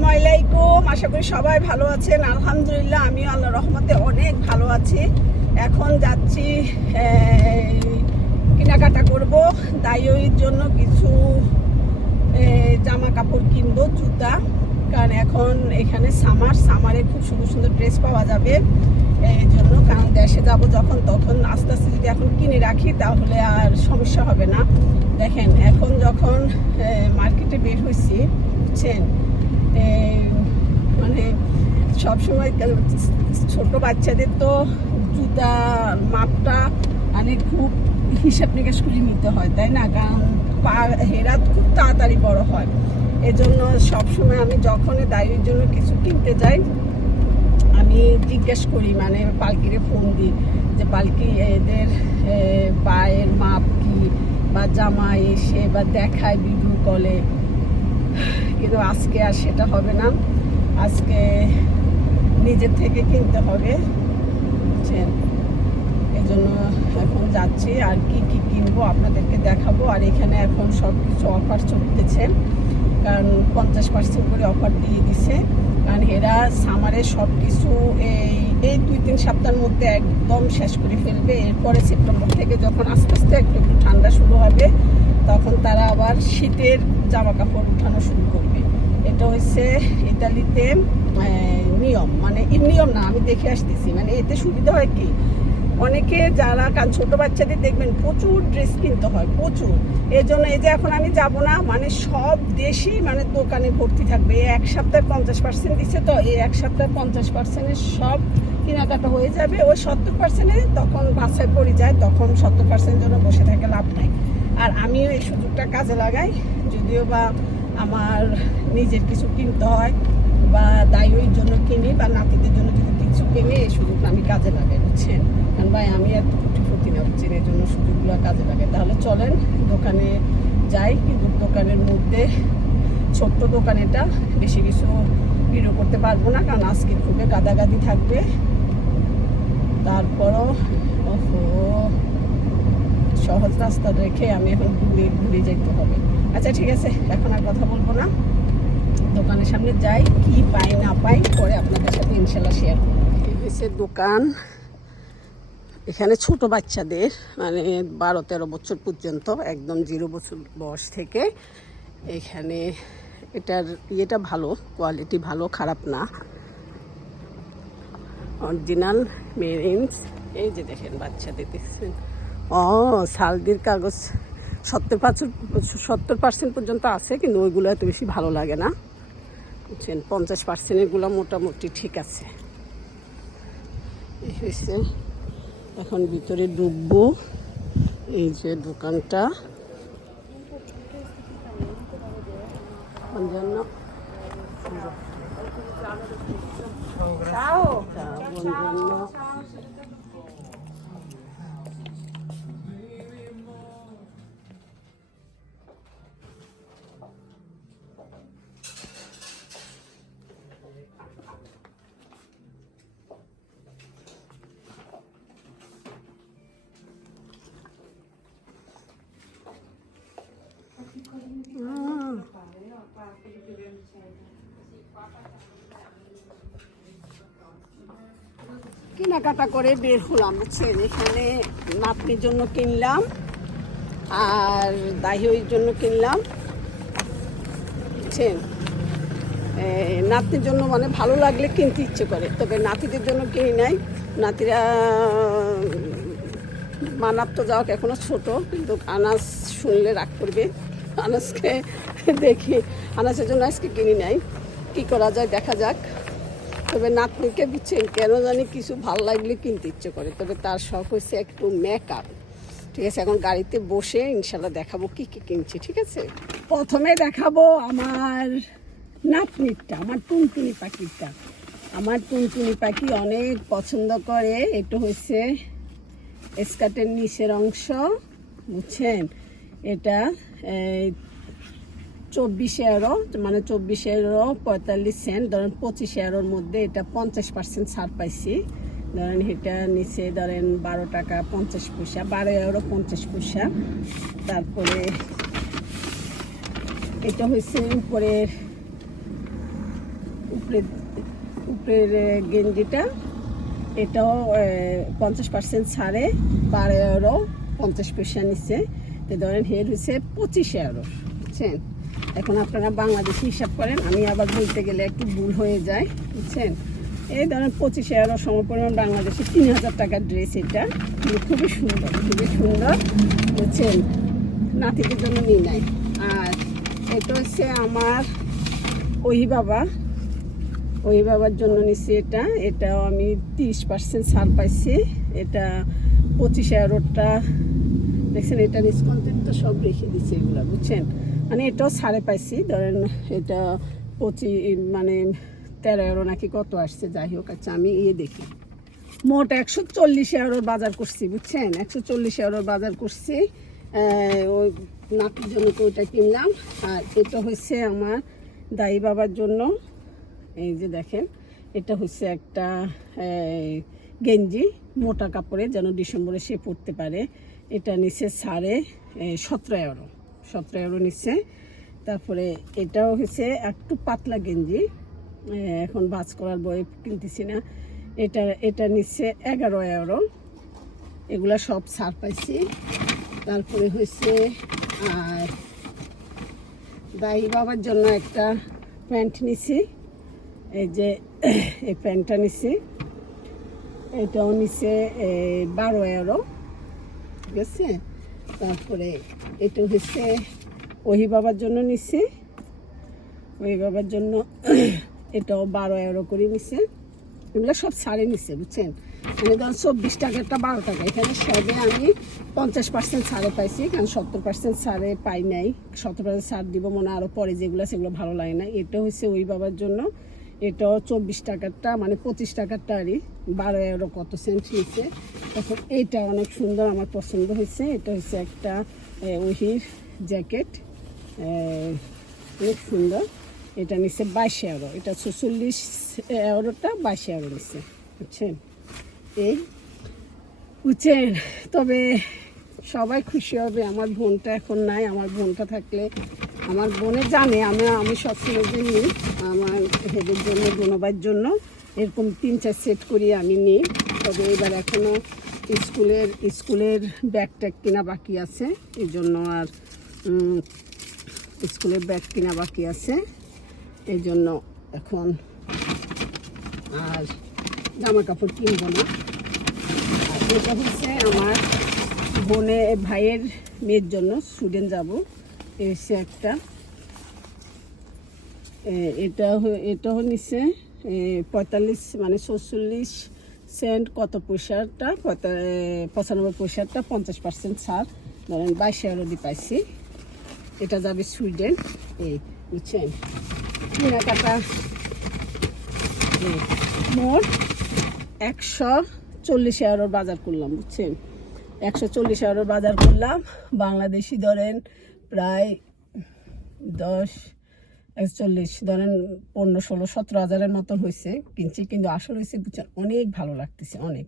আসসালামু আলাইকুম। আশা করি সবাই ভালো আছেন। আলহামদুলিল্লাহ আমি আল্লাহ রহমতে অনেক ভালো আছি। এখন যাচ্ছি কেনাকাটা করব। দাইয়ের জন্য কিছু জামা কাপড় কিনবো, জুতা। কারণ এখন এখানে সামার। সামারে খুব সুন্দর সুন্দর ড্রেস পাওয়া যাবে। এই জন্য কারণ দেশে যাব যখন, তখন আস্তে আস্তে যদি এখন কিনে রাখি, তাহলে আর সমস্যা হবে না। দেখেন, এখন যখন মার্কেটে বের হয়েছি বুঝছেন? এই, মানে সবসময় ছোট বাচ্চাদের তো জুতা মাপটা মানে খুব হিসাব নিকাশ করে নিতে হয় তাই না? কারণ পা হেরা খুব তাড়াতাড়ি বড় হয়। এজন্য সবসময় আমি যখন দায়ের জন্য কিছু কিনতে যাই আমি জিজ্ঞেস করি মানে পালকিরে ফোন দিই যে পালকি এদের পায়ের মাপ কি? বা জামা এসে বা দেখায় ভিডিও কলে কিন্তু আজকে আর সেটা হবে না। আজকে নিজের থেকে কিনতে হবে। বুঝছেন এই জন্য এখন যাচ্ছি আর কি কি কিনবো আপনাদেরকে দেখাবো। আর এখানে এখন সব কিছু অফার চলতেছে। কারণ পঞ্চাশ পার্সেন্ট করে অফার দিয়ে দিছে। কারণ এরা সামারে সব কিছু এই এই দুই তিন সপ্তাহের মধ্যে একদম শেষ করে ফেলবে। এরপরে সেপ্টেম্বর থেকে যখন আস্তে আস্তে একটু একটু ঠান্ডা শুরু হবে তখন তারা আবার শীতের জামা কাপড় উঠানো শুরু করবে। এটা হচ্ছে ইতালিতে নিয়ম। মানে নিয়ম না, আমি দেখে আসতেছি। মানে এতে সুবিধা হয় কি? অনেকে যারা কারণ ছোট বাচ্চাদের দেখবেন, প্রচুর ড্রেস কিনতে হয়, প্রচুর। এই জন্য এই যে এখন আমি যাব না মানে সব দেশই মানে দোকানে ভর্তি থাকবে। এই এক সপ্তাহে পঞ্চাশ পার্সেন্ট দিচ্ছে তো এই এক সপ্তাহে পঞ্চাশ পার্সেন্টের সব কেনাকাটা হয়ে যাবে। ওই সত্তর পার্সেন্টে তখন বাসায় পড়ে যায়, তখন সত্তর পার্সেন্টের জন্য বসে থাকে, লাভ নাই। আর আমিও এই সুযোগটা কাজে লাগাই, যদিও বা আমার নিজের কিছু কিনতে হয় বা দায়ীর জন্য কিনি বা নাতিদের জন্য যদি কিছু কিনি, এই সুযোগটা আমি কাজে লাগাই, বুঝছেন? কারণ ভাই, আমি এত কুটি ফুটি না বুঝছেন এই জন্য সুযোগগুলো কাজে লাগাই। তাহলে চলেন, দোকানে যাই, কিন্তু দোকানের মধ্যে ছোট্ট দোকান এটা বেশি কিছু ভিডিও করতে পারব না, কারণ আজকে খুবই গাদাগাদি থাকবে। তারপরও, ওহো! সহজ রাস্তা রেখে আমি এখন ঘুরে ঘুরে যেতে হবে। আচ্ছা ঠিক আছে, এখন আর কথা বলব না। দোকানের সামনে যাই, কি পাই, না পাই, পরে আপনাদের সাথে ইনশাল্লাহ শেয়ার করব। এই দোকান, এখানে ছোট বাচ্চাদের মানে বারো তেরো বছর পর্যন্ত, একদম জিরো বছর বয়স থেকে, এখানে এটার ইয়েটা ভালো কোয়ালিটি ভালো, খারাপ না। অরিজিনাল মেরিনস এই যে দেখেন বাচ্চাদের দেখছেন। ও সালদির কাগজ সত্তর পার্সেন্ট সত্তর পার্সেন্ট পর্যন্ত আছে কিন্তু ওইগুলো এত বেশি ভালো লাগে না। বুঝছেন পঞ্চাশ পার্সেন্টেরগুলো মোটামুটি ঠিক আছে। এই হয়েছে। এখন ভিতরে ডুববো এই যে দোকানটা। জন্য. কেনাকাটা করে বের হলাম বুঝছেন? এখানে নাতনির জন্য কিনলাম আর দাহির জন্য কিনলাম বুঝছেন? এ, নাতনির জন্য মানে ভালো লাগলে কিনতে ইচ্ছে করে তবে নাতিদের জন্য কিনি নাই। নাতিরা মানাব তো যাওক এখনও ছোট কিন্তু আনাজ শুনলে রাগ করবে। আনাজকে দেখি আনাজের জন্য আজকে কিনি নাই। কি করা যায় দেখা যাক। তবে নাতনিকে বুঝছেন কেন জানি কিছু ভালো লাগলে কিনতে ইচ্ছে করে, তবে তার শখ হচ্ছে একটু মেকআপ ঠিক আছে, এখন গাড়িতে বসে ইনশাল্লাহ দেখাবো কি কি কিনছি, ঠিক আছে? প্রথমে দেখাবো আমার নাতনিরটা, আমার টুনটুনি পাখিটা আমার টুনটুনি পাখি অনেক পছন্দ করে, একটু হয়েছে স্কার্টের নিচের অংশ, বুঝছেন? এটা চব্বিশ এরো মানে চব্বিশে এরো পঁয়তাল্লিশ সেন্ট ধরেন পঁচিশ এরোর মধ্যে এটা পঞ্চাশ পার্সেন্ট ছাড় পাইছি। ধরেন এটা নিচে ধরেন বারো টাকা পঞ্চাশ পয়সা, বারো এরো পঞ্চাশ পয়সা। তারপরে এটা হয়েছে উপরের উপরের উপরের গেঞ্জিটা। এটাও পঞ্চাশ পার্সেন্ট ছাড়ে, বারো এগারো পঞ্চাশ পয়সা নিচে। ধরেন হের হচ্ছে পঁচিশ এগারো বুঝছেন? এখন আপনারা বাংলাদেশি হিসাব করেন, আমি আবার বলতে গেলে একটু ভুল হয়ে যায়, বুঝছেন? এই ধরেন পঁচিশ এগারো সমপরিমাণ বাংলাদেশে তিন হাজার টাকার ড্রেস এটা। খুবই সুন্দর খুবই সুন্দর, বুঝছেন? নাতিদের জন্য নিয়ে নাই আর এটা হচ্ছে আমার ওই বাবা। বাবার জন্য নিচ্ছি এটা। এটাও আমি তিরিশ পার্সেন্ট ছাড় পাইছি। এটা পঁচিশ এগারোটা দেখছেন, এটা তো সব রেখে দিচ্ছে এগুলো, বুঝছেন? মানে এটাও ছাড়ে পাইছি, ধরেন এটা পঁচিশ মানে তেরো এগারো নাকি কত আসছে, যাই হোক আচ্ছা আমি ইয়ে দেখি। মোট একশো চল্লিশ এগারোর বাজার করছি, বুঝছেন? একশো চল্লিশ এগারোর বাজার করছি ওই নাতির জন্য তো ওইটা কিনলাম, আর এটা হচ্ছে আমার দাই বাবার জন্য, এই যে দেখেন, এটা হচ্ছে একটা গেঞ্জি, মোটা কাপড়ে যেন ডিসেম্বরে সে পরতে পারে, এটা নিচে সাড়ে সতেরো এগারো সতেরো এগারো নিচ্ছে। তারপরে এটাও হচ্ছে একটু পাতলা গেঞ্জি। এখন বাজ করার বই কিনতেছি না। এটা এটা নিচ্ছে এগারো এগারো এগুলা সব ছাড় পাইছি। তারপরে হয়েছে আর দাই বাবার জন্য একটা প্যান্ট নিছি। এই যে, এই প্যান্টটা নিছি। এটাও নিচে বারো এগারো ঠিক আছে? তারপরে এটা হচ্ছে ওহি বাবার জন্য নিচ্ছে ওহি বাবার জন্য এটাও বারো এগারো করে নিচ্ছে এগুলো সব ছাড়ে নিচ্ছে বুঝছেন? মানে ধরুন চব্বিশ টাকারটা বারো টাকা। এখানে সবে আমি পঞ্চাশ পার্সেন্ট ছাড়ে পাইছি, কারণ সত্তর পার্সেন্ট ছাড়ে পাই নাই। সত্তর পার্সেন্ট ছাড় দিব মনে আরও পরে যেগুলো, সেগুলো ভালো লাগে না। এটা হচ্ছে ওই বাবার জন্য এটাও চব্বিশ টাকারটা মানে পঁচিশ টাকারটা আরই বারো এগারো কত সেন্ট নিচ্ছে তখন এইটা অনেক সুন্দর আমার পছন্দ হয়েছে। এটা হচ্ছে একটা ওহির জ্যাকেট। অনেক সুন্দর। এটা নিচ্ছে বাইশ এগারো এটা ছচল্লিশ এগারোটা বাইশ এগারো নিচ্ছে। বুঝছেন এই বুঝছেন তবে সবাই খুশি হবে। আমার বোনটা এখন নাই। আমার বোনটা থাকলে আমার বোনে জানে আমি আমি সবসময় যে নিই আমার হেদের জন্য বোনবার জন্য এরকম তিন চার সেট করি আমি নিই। তবে এবার এখনও স্কুলের স্কুলের ব্যাগ ট্যাগ কেনা বাকি আছে এই জন্য আর স্কুলের ব্যাগ কেনা বাকি আছে। এই জন্য এখন আর জামা কাপড় কিনবো না। এটা হচ্ছে আমার বোনে ভাইয়ের মেয়ের জন্য, স্টুডেন্ট যাব। হচ্ছে একটা এটা এটাও নিচ্ছে পঁয়তাল্লিশ মানে ছচল্লিশ সেন্ট কত পয়সাটা পঁচানব্বই পয়সাটা পঞ্চাশ পার্সেন্ট ছাড়। ধরেন বাইশ দিয়ে পাইছি। এটা যাবে সুইডেন এই বুঝছেন? কেনাকাটা মোট একশো চল্লিশ এগারোর বাজার করলাম, বুঝছেন? একশো চল্লিশ এগারোর বাজার করলাম, বাংলাদেশি ধরেন প্রায় দশ, একচল্লিশ, ধরেন পনেরো, ষোলো, সতেরো হাজারের মতন হয়েছে কিনছি, কিন্তু আসল হয়েছে বুঝছেন, অনেক ভালো লাগতেছে, অনেক।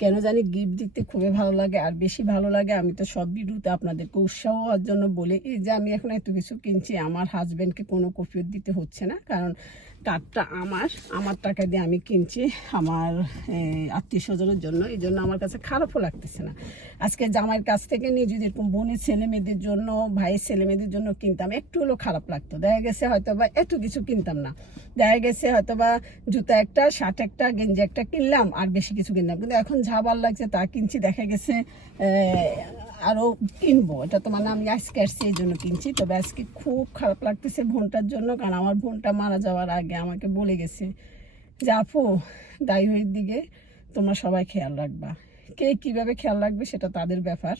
কেন জানি গিফট দিতে খুবই ভালো লাগে, আর বেশি ভালো লাগে, আমি তো সব ভিডিওতে আপনাদেরকে উৎসাহ হওয়ার জন্য বলি, এই যে আমি এখন এত কিছু কিনছি, আমার হাজব্যান্ডকে কোনো কফিও দিতে হচ্ছে না, কারণ কার্ডটা আমার আমার টাকা দিয়ে আমি কিনছি আমার আত্মীয় স্বজনের জন্য, এই জন্য আমার কাছে খারাপও লাগতেছে না। আজকে জামাইয়ের কাছ থেকে নিয়ে যদি এরকম বোনের ছেলে মেয়েদের জন্য, ভাইয়ের ছেলে মেয়েদের জন্য কিনতাম, একটু হলেও খারাপ লাগতো। দেখা গেছে হয়তো বা এত কিছু কিনতাম না। দেখা গেছে হয়তো বা জুতা একটা, শার্ট একটা, গেঞ্জি একটা কিনলাম, আর বেশি কিছু কিনলাম। কিন্তু এখন যা ভালো লাগছে তা কিনছি। দেখা গেছে আরও কিনবো। এটা তো মানে আমি আজকে আসছি এই জন্য কিনছি। তবে আজকে খুব খারাপ লাগতেছে বোনটার জন্য, কারণ আমার বোনটা মারা যাওয়ার আগে আমাকে বলে গেছে, যে, আপু দায়ীর দিকে তোমরা সবাই খেয়াল রাখবা। কে কীভাবে খেয়াল রাখবে সেটা তাদের ব্যাপার।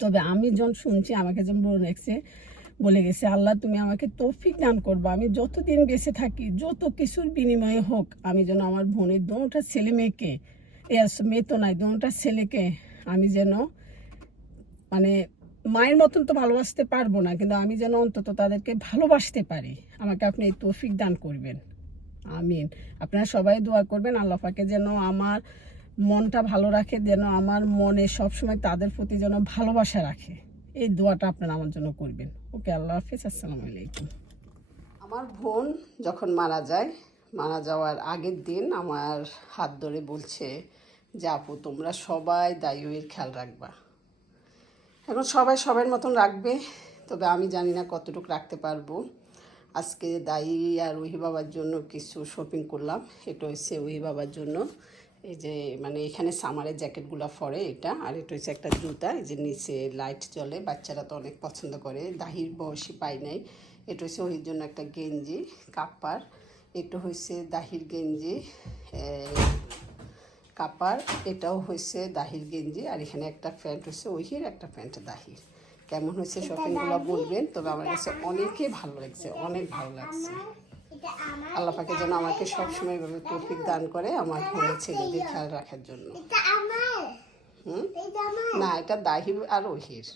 তবে আমি যখন শুনছি, আমাকে যখন বলে রেখেছে বলে গেছে, আল্লাহ, তুমি আমাকে তৌফিক দান করব। আমি যতদিন বেঁচে থাকি, যত কিছুর বিনিময়ে হোক, আমি যেন আমার বোনের দোনোটা ছেলে মেয়েকে এ মেয়ে তো নাই, দোনোটা ছেলেকে, আমি যেন মানে মায়ের মতন তো ভালোবাসতে পারব না, কিন্তু আমি যেন অন্তত তাদেরকে ভালোবাসতে পারি। আমাকে আপনি এই তৌফিক দান করবেন। আমিন। আপনারা সবাই দোয়া করবেন, আল্লাহ পাকে যেন আমার মনটা ভালো রাখে, যেন আমার মনে সবসময় তাদের প্রতি যেন ভালোবাসা রাখে। এই দোয়াটা আপনারা আমার জন্য করবেন। ওকে, আল্লাহ হাফিজ, আসসালামু আলাইকুম। আমার বোন যখন মারা যায়, মারা যাওয়ার আগের দিন আমার হাত ধরে বলছে যে, আপু, তোমরা সবাই দায়ুয়ের খেয়াল রাখবা। এখন সবাই সবার মতন রাখবে, তবে আমি জানি না কতটুকু রাখতে পারব। আজকে দাই আর ওহি বাবার জন্য কিছু শপিং করলাম, এটা হচ্ছে ওহি বাবার জন্য। এই যে মানে এখানে সামারের জ্যাকেটগুলো পরে এটা, আর এটা হচ্ছে একটা জুতা, এই যে নিচে লাইট জ্বলে, বাচ্চারা তো অনেক পছন্দ করে, দাহির বয়সী পাই নাই। এটা হচ্ছে ওহির জন্য একটা গেঞ্জি, কাপ্পার, এটা হচ্ছে দাহির গেঞ্জি কাপার এটাও হয়েছে দাহির গেঞ্জি আর এখানে একটা প্যান্ট হচ্ছে ওহির একটা প্যান্ট দাহির। কেমন হয়েছে শপিংগুলো বলবেন তবে আমার কাছে অনেকে ভালো লাগছে অনেক ভালো লাগছে। আল্লাহ পাকে যেন আমাকে সবসময় এভাবে তৌফিক দান করে আমার ঘরের ছেলেদের খেয়াল রাখার জন্য। হুম? না এটা দাহির আর ওহির।